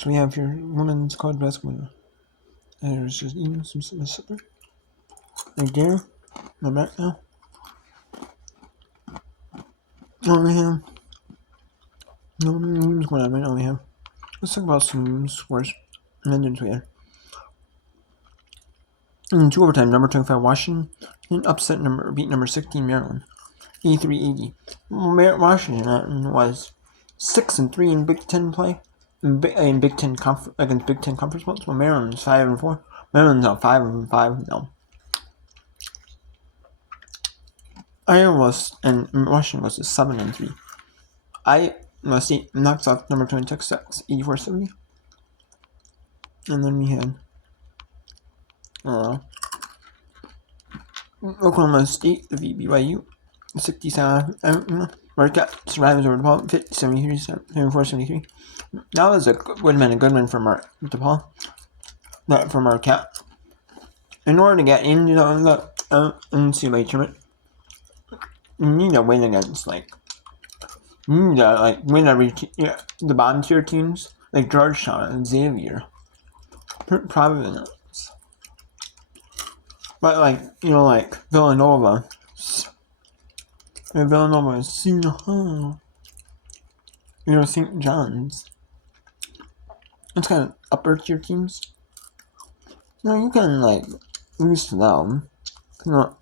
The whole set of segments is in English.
So we have your women's college basketball. And there's just eating some supper. Right there. I'm back now. Only have. No, what's going on right now? We have. Let's talk about some scores. And then we had. In 2 overtime, number 25 Washington beat number 16 Maryland, 83-80. Washington was 6-3 in Big Ten play, in Big Ten against Big Ten conference opponents. Well, Maryland is 5-4. Maryland's now 5-5 now. Iowa and Washington was 7-3. Iowa State knocks off number 20 Texas 84-70. And then we had Oklahoma State defeat BYU 67. Marquette's Ravens over DePaul 74-73. That was would have been a good win for DePaul. That for Marquette. In order to get into the NCAA tournament, you need to win against win the bottom tier teams like Georgetown and Xavier, Providence. But Villanova. And Villanova is St. John's. It's kind of upper tier teams. You can lose to them. Not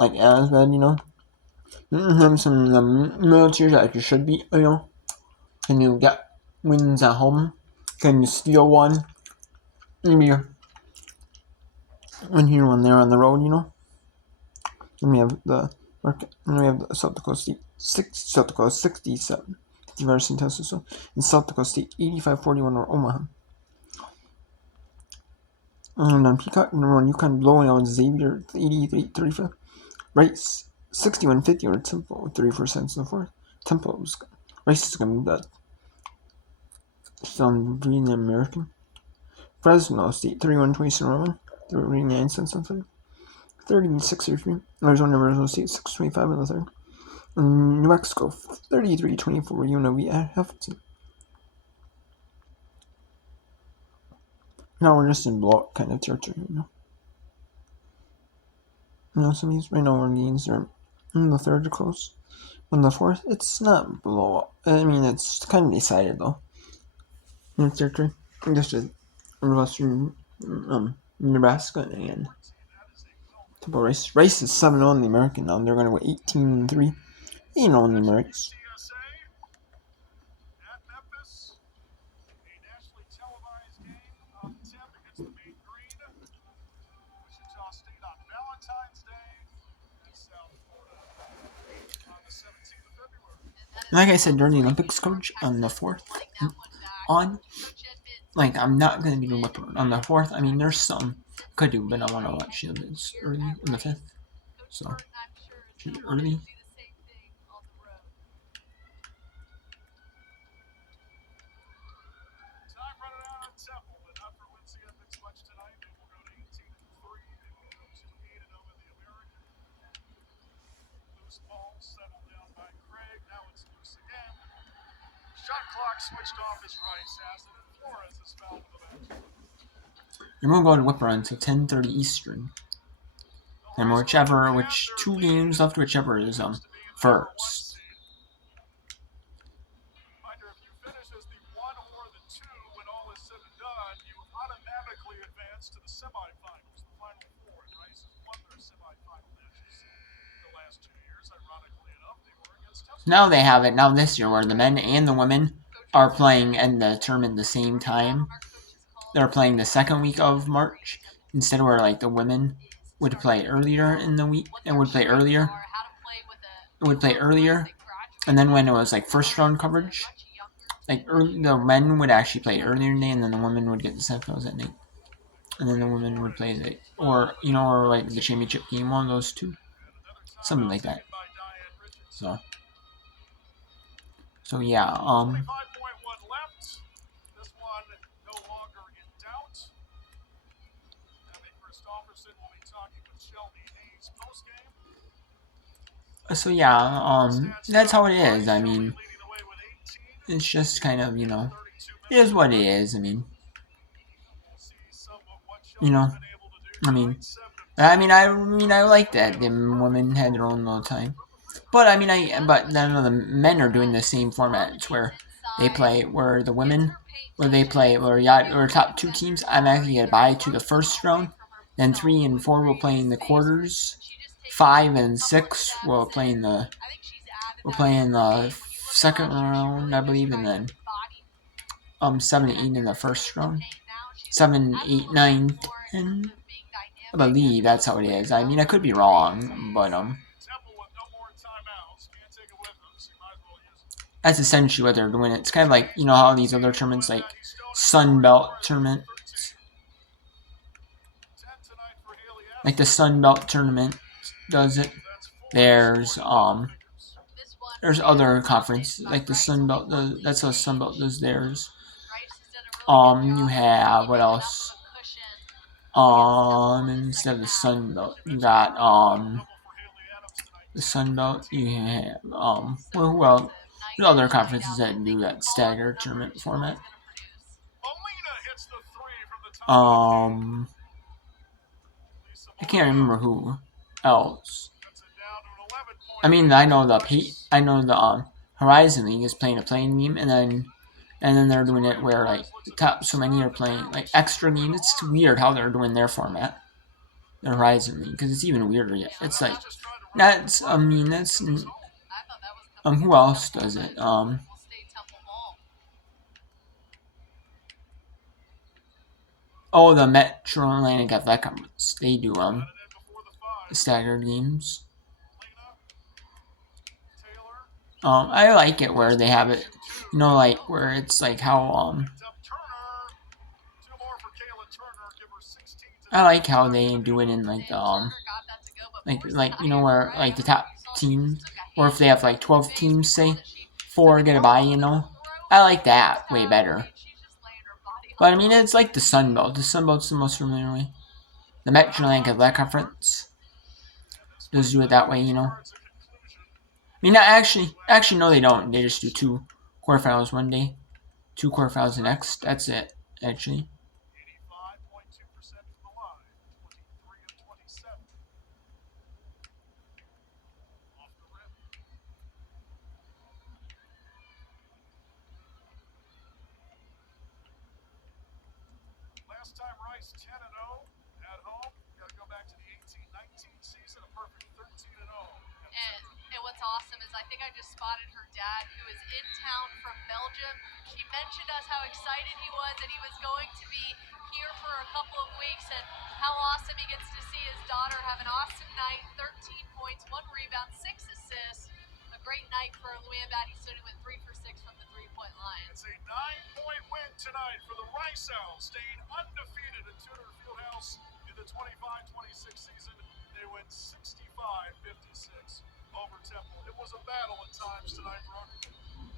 as bad, Have some of the middle tiers that you should beat, Can you get wins at home? Can you steal one? Maybe one here, one there on the road, Then we have the South Dakota State 67 versus Texas, and South Dakota State 85-41 over Omaha. And on Peacock, number 1 UConn blowing out Xavier 88-35. Rice 61-50 over Temple with 34 seconds in the fourth. Rice is going to be that. Still beating the American. Fresno State 31-27 over 39 cents in the third. 36-33. Arizona State 6-25 in the third. And New Mexico 33-24 UNLV at Huffington. Now we're just in blowout kind of territory, Some of these right now our games are in the third are close. In the fourth, it's not blowout. I mean, it's kind of decided though. In the territory, just a Western Nebraska and Temple Rice. Rice is 7-0 in the American now. They're going to go 18-3. 8-0 in the Americans. Like I said during the Olympics coverage on the 4th, I'm not going to be the whipper on the 4th. I mean, there's some could do, but I want to watch this early on the 5th. So, early. And we'll go to Whipper until 10:30 Eastern. And which 2 games left, whichever is first. Now they have it now this year where the men and the women are playing in the tournament the same time. They're playing the second week of March instead of where the women would play earlier in the week. It would play earlier. And then when it was first round coverage, the men would actually play earlier in the day, and then the women would get the semifinals at night. And then the women would play the championship game, one of those two. Something like that. So yeah, So yeah, that's how it is. I mean, it's just kind of, you know, it is what it is. I mean, you know, I like that the women had their own little time. But but then the men are doing the same formats where they play, where the women, where they play, where top two teams automatically get a bye to the first round, then 3 and 4 will play in the quarters, 5 and 6 will play in the second round, I believe, and then 7 and 8 in the first round, 7, 8, 9, 10. I believe that's how it is. I mean, I could be wrong, but that's essentially what they're doing. It's kind of like, you know, how these other tournaments, like Sun Belt tournament, like the Sun Belt tournament does it. There's other conferences like the Sun Belt. That's how Sun Belt does theirs. You have what else? Instead of the Sun Belt, you got the Sun Belt. You have there's other conferences that do that staggered tournament format. I can't remember who else. I mean, I know the Horizon League is playing a playing game, and then they're doing it where like the top so many are playing like extra games. It's weird how they're doing their format, the Horizon League, because it's even weirder yet. It's like that's who else does it? The Metro Atlantic Athletic Conference. They do staggered games. I like it where they have it, you know, like where it's like how I like how they do it in like like you know where like the top team, or if they have like 12 teams, say 4 get a bye, you know. I like that way better. But I mean, it's like the Sun Belt. The Sun Belt's the most familiar way. The Metro Atlantic Athletic Conference does do it that way, you know. I mean, actually, no, they don't. They just do 2 quarterfinals one day, 2 quarterfinals the next. That's it, actually. Last time Rice 10-0 at home. Got to go back to the 18-19 season, a perfect 13-0. And what's awesome is I think I just spotted her dad, who is in town from Belgium. She mentioned us how excited he was that he was going to be here for a couple of weeks, and how awesome he gets to see his daughter have an awesome night. 13 points, 1 rebound, 6 assists. A great night for Luann Batty-Suni with 3 for 6 from the 3-point line. It's a 9-point win tonight for the Rice Owls, staying undefeated at Tudor Fieldhouse in the 25-26 season. They win 65-56 over Temple. It was a battle at times tonight, Brooke.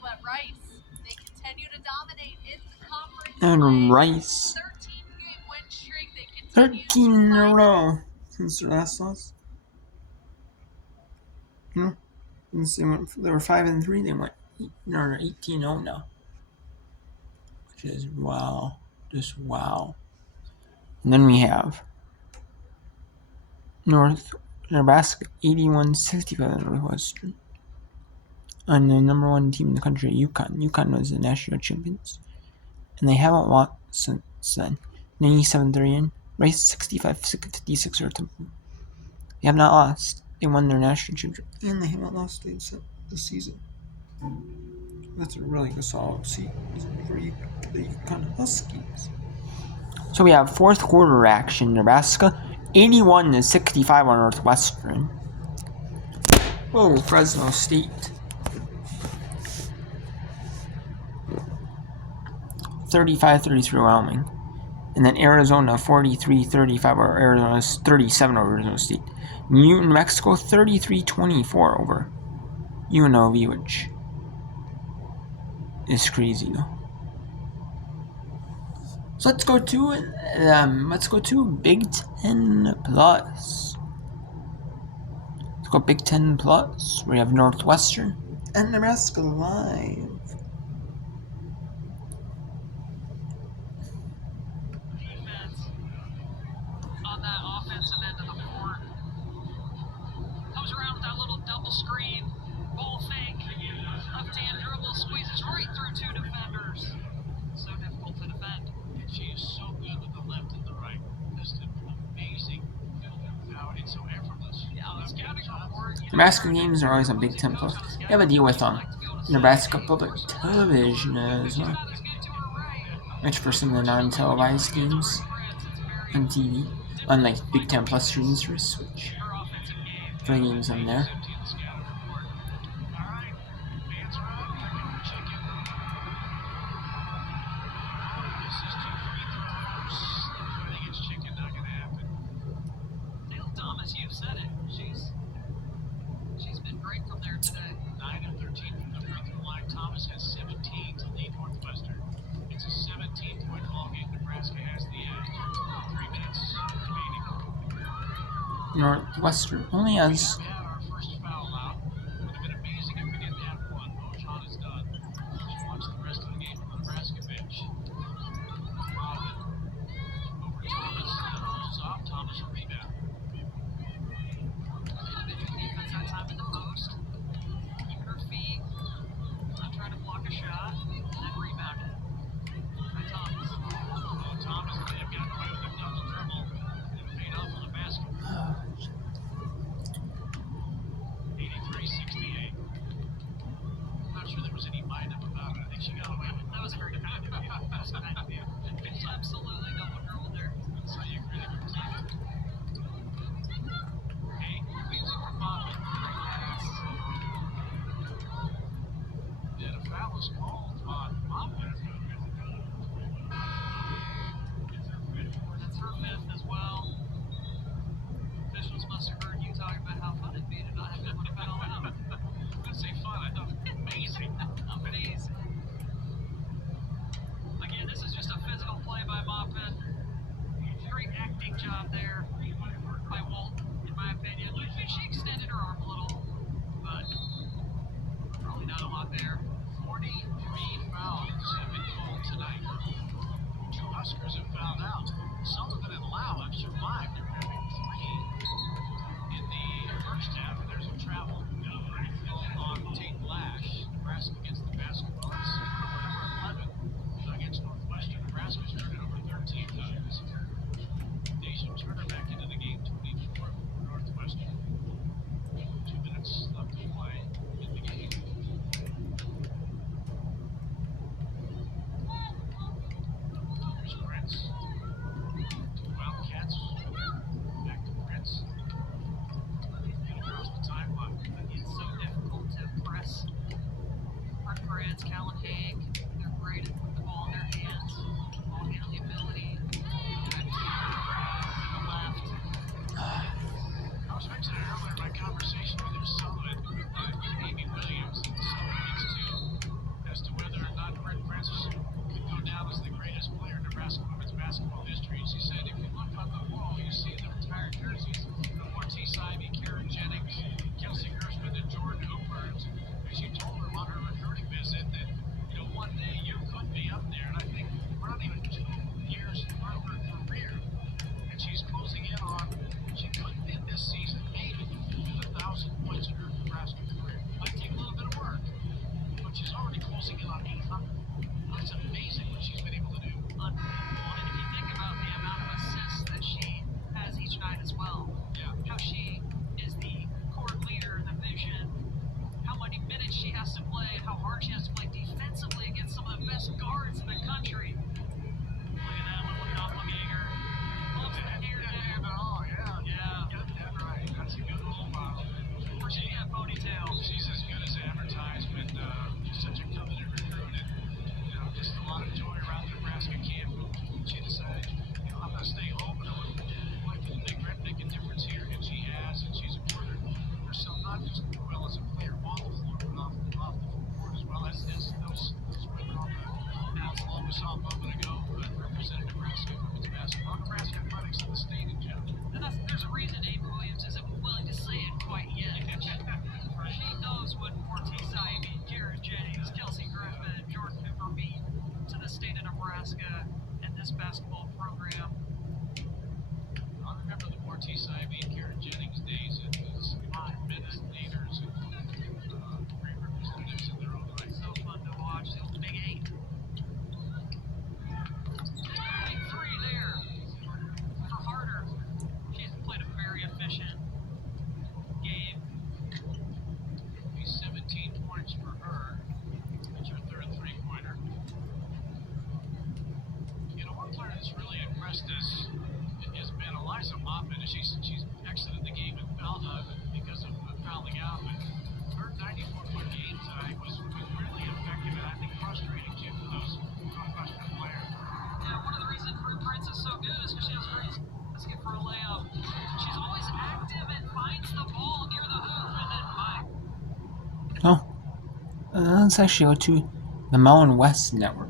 But Rice, they continue to dominate in the conference. And Rice, 13-game win streak. They continue 13 in a row since their last loss. You know, they were 5-3. They went 18-0 now, which is wow, just wow. And then we have Nebraska 81-65 Northwestern. And the number 1 team in the country, UConn. UConn was the national champions, and they haven't lost since then. 97-3 in Rice 65-56 over Temple. They have not lost. They won their national championship, and they haven't lost this season. That's a really good solid season for the UConn Huskies. So we have fourth quarter action. Nebraska 81-65 on Northwestern. Whoa, Fresno State 35-33 Wyoming. And then Arizona 43-35 over Arizona 37 over Arizona State. New Mexico 33-24 over UNLV, which is crazy though. So let's go to Big Ten Plus. Let's go Big Ten Plus. We have Northwestern and Nebraska live. defensive end of the court. Comes around with that little double screen, ball fake, left-hand dribble, squeezes right through two defenders. So difficult to defend. And she is so good with the left and the right. Just amazing. How it's so effortless. Yeah, the scouting report. Nebraska games are always on Big Ten Plus. They have a deal with Nebraska Public Television as well, which for some of the non-televised games on TV, unlike Big Ten Plus streaming service, which for the games on there. Thomas, you've said it. She's been great from there today. 9 of 13 from the free throw line. Thomas has 17 to lead Northwestern. It's a 17-point ball game. Nebraska has the edge. 3 minutes remaining. Northwestern only has. We have had our first foul out. It would have been amazing if we didn't have one. Mojan is done. Let's watch the rest of the game from the Nebraska bench. Robin over Thomas. Rolls off. Thomas will rebound. Defense that time in the post. Keeping her feet. Not trying to block a shot. And then rebounded by Thomas. Thomas may have gotten away with a double dribble and paid off on the basket. 83-68. I'm not sure there was any mind-up about it. I think she got away with it. That was a very good idea. That was a bad idea. It's absolutely double dribbled there. That's how you really can see it. Hey, leaves it for Bobby. And a foul is called on Bobby. That's her fifth as well. Officials must have heard you talking about how fun it'd be to not have to defend all them. I didn't say fun, I thought amazing. Amazing. Again, this is just a physical play by Maupin. Great acting job there by Walt, in my opinion. She extended her arm a little, but probably not a lot there. 43 fouls have been called tonight. 2 Huskers have fouled out. Sullivan and Lau have survived. They're having 3 in the first half. There's a travel on Tate Lash. Nebraska gets the basketball. It's number 11 against Northwestern. Nebraska's turned it over 13 times. Deja Turner back into the game, 24 for Northwestern. 2 minutes left to play in the game. Here's Prince. Wildcats. Back to Prince. And across the timeline. It's so difficult to press Mark Perez, Callan Haig. They're great at putting the ball in their hands. Ball handling ability. To the left. I was mentioning earlier in my conversation with your Sullivan, Amy Williams, and Sullivan gets to as to whether or not Brent Francis could go down as the greatest player in Nebraska women's basketball history. And she said, if you look on the wall, you see the retired jerseys of Ortiz Ivy, Karen Jennings, Kelsey Gershman, and Jordan Hooper. And she told her on her recruiting visit that, one day you could be up there. And I think we're not even 2 years in front of her career. And she's closing in on, she could end this season maybe with 1,000 points in her Nebraska career. Might take a little bit of work, but she's already closing in on 800. That's amazing what she's been able to do. Unbelievable. And if you think about the amount of assists that she has each night as well, how she is the court leader, the vision, how many minutes she has to play, and how hard she has to play defensively against some of the best guards in the country. Look at that one, looking off Lameager. Loves the hair down. Oh, yeah. Yeah. Got that right. That's a good role model. Virginia ponytail. She's as good as advertised, but she's such a coveted recruit, and just a lot of joy around the Nebraska camp. She decided, I'm going to stay home, and I would like to make a difference here, and she has, and she's improved herself not just well as a player on the floor, but off the court as well as those women on the floor we saw a moment ago represented Nebraska women's basketball. Nebraska athletics in the state in general. And there's a reason Amy Williams isn't willing to say it quite yet. She knows what Ortiz Ivy, Karen Jennings, Kelsey Griffin, and Jordan Hooper mean to the state of Nebraska and this basketball program. I remember the more Ortiz Ivy and Karen Jennings days as tremendous leaders and great representatives in their own right. So fun to watch. The old Big 8. Big 3 there for Harder. She's played a very efficient game. 17 points for her. That's her third three-pointer. You know, one player that's really impressed us has been Eliza Moffitt. She's exited the game because of fouling out, but her 94-point game tonight was really effective, and I think frustrating too for those freshman players. Yeah, one of the reasons Ruth Prince is so good is because she has a great basket for a layup. She's always active and finds the ball near the hoop and then Oh, let's actually go to the Mountain West Network.